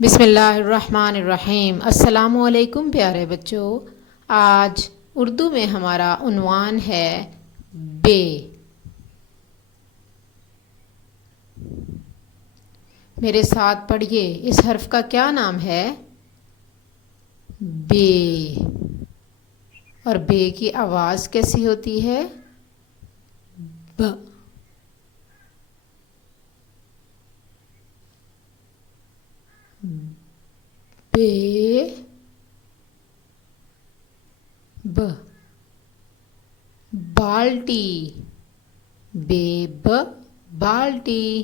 بسم اللہ الرحمن الرحیم۔ السلام علیکم پیارے بچوں، آج اردو میں ہمارا عنوان ہے بے۔ میرے ساتھ پڑھیے، اس حرف کا کیا نام ہے؟ بے۔ اور بے کی آواز کیسی ہوتی ہے؟ ب۔ بے ب۔ بالٹی، بے ب بالٹی۔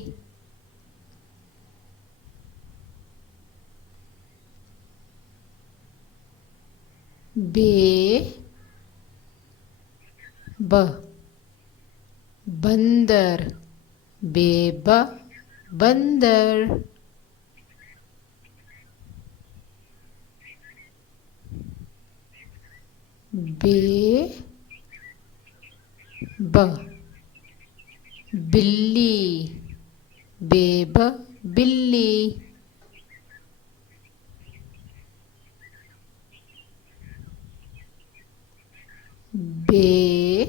بے ب بندر، بے ب بندر۔ بے ب بلی، بے ب بلی۔ بے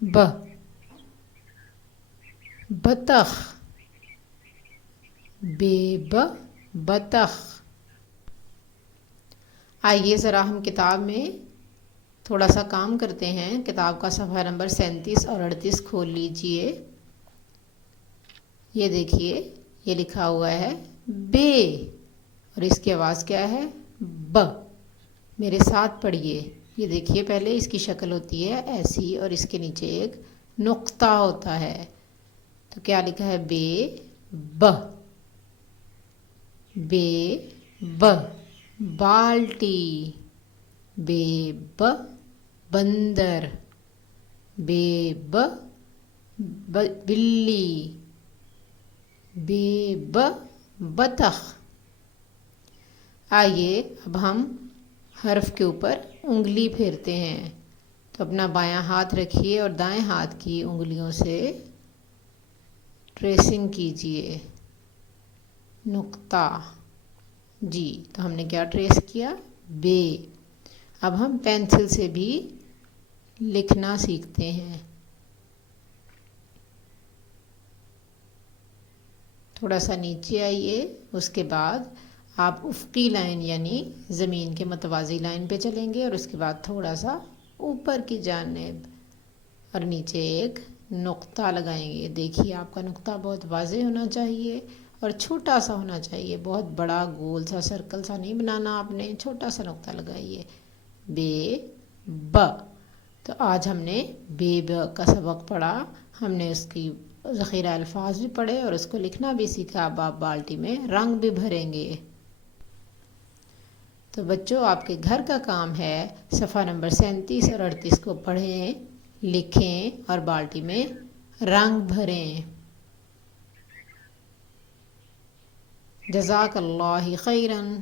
ب بطخ، بے ب بطخ۔ آئیے ذرا ہم کتاب میں تھوڑا سا کام کرتے ہیں۔ کتاب کا صفحہ نمبر 37 اور 38 کھول لیجئے۔ یہ دیکھیے، یہ لکھا ہوا ہے بے، اور اس کی آواز کیا ہے؟ ب۔ میرے ساتھ پڑھیے، یہ دیکھیے، پہلے اس کی شکل ہوتی ہے ایسی، اور اس کے نیچے ایک نقطہ ہوتا ہے۔ تو کیا لکھا ہے؟ بے ب، بے ب بالٹی، بے ب بندر، بے ب بلی، بے ب بطخ۔ آئیے اب ہم حرف کے اوپر انگلی پھیرتے ہیں۔ تو اپنا بایاں ہاتھ رکھیے اور دائیں ہاتھ کی انگلیوں سے ٹریسنگ کیجئے، نقطہ۔ جی، تو ہم نے کیا ٹریس کیا؟ بے۔ اب ہم پینسل سے بھی لکھنا سیکھتے ہیں۔ تھوڑا سا نیچے آئیے، اس کے بعد آپ افقی لائن یعنی زمین کے متوازی لائن پہ چلیں گے، اور اس کے بعد تھوڑا سا اوپر کی جانب اور نیچے ایک نقطہ لگائیں گے۔ دیکھیے، آپ کا نقطہ بہت واضح ہونا چاہیے اور چھوٹا سا ہونا چاہیے، بہت بڑا گول سا سرکل سا نہیں بنانا آپ نے، چھوٹا سا نقطہ لگائیے۔ بے ب۔ تو آج ہم نے بے ب کا سبق پڑھا، ہم نے اس کی ذخیرہ الفاظ بھی پڑھے اور اس کو لکھنا بھی سیکھا۔ اب آپ بالٹی میں رنگ بھی بھریں گے۔ تو بچوں، آپ کے گھر کا کام ہے صفحہ نمبر 37 اور 38 کو پڑھیں، لکھیں اور بالٹی میں رنگ بھریں۔ جزاک اللہ خیراً۔